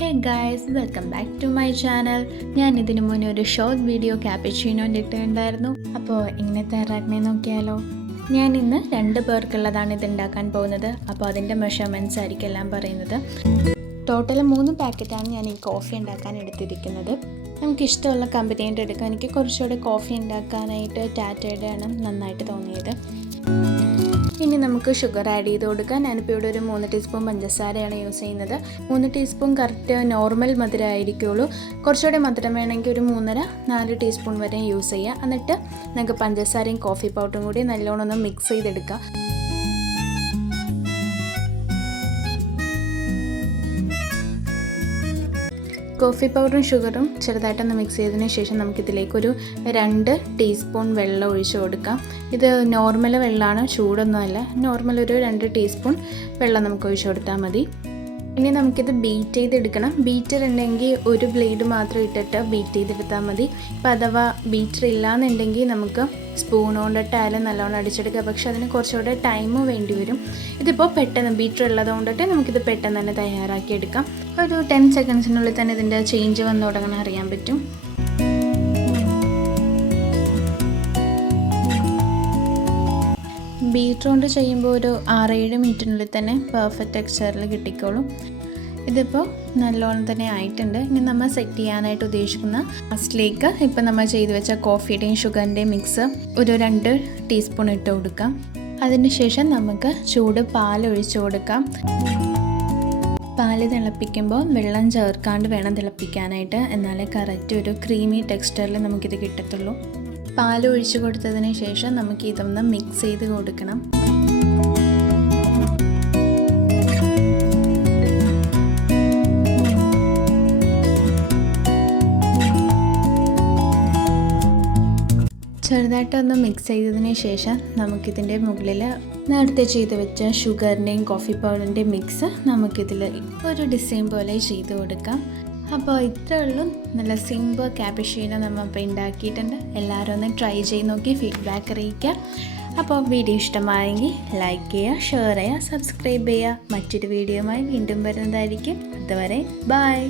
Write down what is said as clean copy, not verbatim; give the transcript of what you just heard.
Hey guys, welcome back to my channel. ഞാൻ ഇതിനു മുന്നേ ഒരു ഷോർട്ട് വീഡിയോ ക്യാപ്പച്ചീനോൻ്റെ ഇട്ടിട്ടുണ്ടായിരുന്നു. അപ്പോൾ എങ്ങനെ തയ്യാറാക്കണേ നോക്കിയാലോ. ഞാൻ ഇന്ന് 2 പേർക്കുള്ളതാണ് ഇത് ഉണ്ടാക്കാൻ പോകുന്നത്. അപ്പോൾ അതിൻ്റെ മെഷർമെൻറ്റ്സ് ആയിരിക്കും എല്ലാം പറയുന്നത്. ടോട്ടൽ 3 പാക്കറ്റാണ് ഞാൻ ഈ കോഫി ഉണ്ടാക്കാൻ എടുത്തിരിക്കുന്നത്. നമുക്കിഷ്ടമുള്ള കമ്പനിയായിട്ട് എടുക്കാം. എനിക്ക് കുറച്ചുകൂടെ കോഫി ഉണ്ടാക്കാനായിട്ട് ടാറ്റയുടെ ആണ് നന്നായിട്ട് തോന്നിയത്. ഇനി നമുക്ക് ഷുഗർ ആഡ് ചെയ്ത് കൊടുക്കാം. ഞാനിപ്പോൾ ഇവിടെ ഒരു 3 ടീസ്പൂൺ പഞ്ചസാരയാണ് യൂസ് ചെയ്യുന്നത്. 3 ടീസ്പൂൺ കറക്റ്റ് നോർമൽ മധുരം ആയിരിക്കുള്ളൂ. കുറച്ചുകൂടെ മധുരം വേണമെങ്കിൽ ഒരു 3.5-4 ടീസ്പൂൺ വരെ യൂസ് ചെയ്യുക. എന്നിട്ട് നമുക്ക് പഞ്ചസാരയും കോഫി പൗഡറും കൂടി നല്ലോണം ഒന്ന് മിക്സ് ചെയ്തെടുക്കാം. കോഫി പൗഡറും ഷുഗറും ചെറുതായിട്ടൊന്ന് മിക്സ് ചെയ്തതിന് ശേഷം നമുക്കിതിലേക്കൊരു 2 ടീസ്പൂൺ വെള്ളം ഒഴിച്ച് കൊടുക്കാം. ഇത് നോർമൽ വെള്ളമാണ്, ചൂടൊന്നുമല്ല. നോർമൽ ഒരു 2 ടീസ്പൂൺ വെള്ളം നമുക്ക് ഒഴിച്ച് കൊടുത്താൽ മതി. ഇനി നമുക്കിത് ബീറ്റ് ചെയ്തെടുക്കണം. ബീറ്റർ ഉണ്ടെങ്കിൽ ഒരു ബ്ലേഡ് മാത്രം ഇട്ടിട്ട് ബീറ്റ് ചെയ്തെടുത്താൽ മതി. ഇപ്പോൾ അഥവാ ബീറ്റർ ഇല്ലയെന്നുണ്ടെങ്കിൽ നമുക്ക് സ്പൂൺ കൊണ്ടിട്ടായാലും നല്ലോണം അടിച്ചെടുക്കുക. പക്ഷെ അതിന് കുറച്ചുകൂടെ ടൈം വേണ്ടി വരും. ഇതിപ്പോൾ പെട്ടെന്ന് ബീറ്റർ ഉള്ളത് കൊണ്ടിട്ട് നമുക്കിത് പെട്ടെന്ന് തന്നെ തയ്യാറാക്കിയെടുക്കാം. ഒരു 10 സെക്കൻഡ്സിനുള്ളിൽ തന്നെ ഇതിൻ്റെ ചേഞ്ച് വന്നു തുടങ്ങണം അറിയാൻ പറ്റും. ബീറ്റർ കൊണ്ട് ചെയ്യുമ്പോൾ ഒരു 6-7 മിനിറ്റിനുള്ളിൽ തന്നെ പെർഫെക്റ്റ് ടെക്സ്ചറിൽ കിട്ടിക്കോളും. ഇതിപ്പോൾ നല്ലോണം തന്നെ ആയിട്ടുണ്ട്. ഇനി നമ്മൾ സെറ്റ് ചെയ്യാനായിട്ട് ഉദ്ദേശിക്കുന്ന ലാസ്റ്റിലേക്ക് ഇപ്പോൾ നമ്മൾ ചെയ്ത് വെച്ച കോഫിയുടെയും ഷുഗറിൻ്റെയും മിക്സ് ഒരു 2 ടീസ്പൂൺ ഇട്ട് കൊടുക്കാം. അതിനുശേഷം നമുക്ക് ചൂട് പാൽ ഒഴിച്ച് കൊടുക്കാം. പാൽ തിളപ്പിക്കുമ്പോൾ വെള്ളം ചേർക്കാണ്ട് വേണം തിളപ്പിക്കാനായിട്ട്. എന്നാലേ കറക്റ്റ് ഒരു ക്രീമി ടെക്സ്ചറിൽ നമുക്കിത് കിട്ടത്തുള്ളൂ. പാൽ ഒഴിച്ച് കൊടുത്തതിന് ശേഷം നമുക്ക് ഇതൊന്ന് മിക്സ് ചെയ്ത് കൊടുക്കണം. ചെറുതായിട്ടൊന്ന് മിക്സ് ചെയ്തതിന് ശേഷം നമുക്കിതിൻ്റെ മുകളിൽ നേരത്തെ ചെയ്ത് വെച്ച ഷുഗറിൻ്റെയും കോഫി പൗഡറിൻ്റെയും മിക്സ് നമുക്കിതിൽ ഒരു ഡിസൈൻ പോലെ ചെയ്ത് കൊടുക്കാം. അപ്പോൾ ഇത്രേ ഉള്ളൂ. നല്ല സിമ്പിൾ ക്യാപ്പച്ചീനോ നമ്മൾ ഇപ്പോൾ ഉണ്ടാക്കിയിട്ടുണ്ട്. എല്ലാവരും ഒന്ന് ട്രൈ ചെയ്ത് നോക്കി ഫീഡ്ബാക്ക് അറിയിക്കുക. അപ്പോൾ വീഡിയോ ഇഷ്ടമായെങ്കിൽ ലൈക്ക് ചെയ്യുക, ഷെയർ ചെയ്യുക, സബ്സ്ക്രൈബ് ചെയ്യുക. മറ്റൊരു വീഡിയോയുമായി വീണ്ടും വരുന്നതായിരിക്കും. അതുവരെ ബൈ.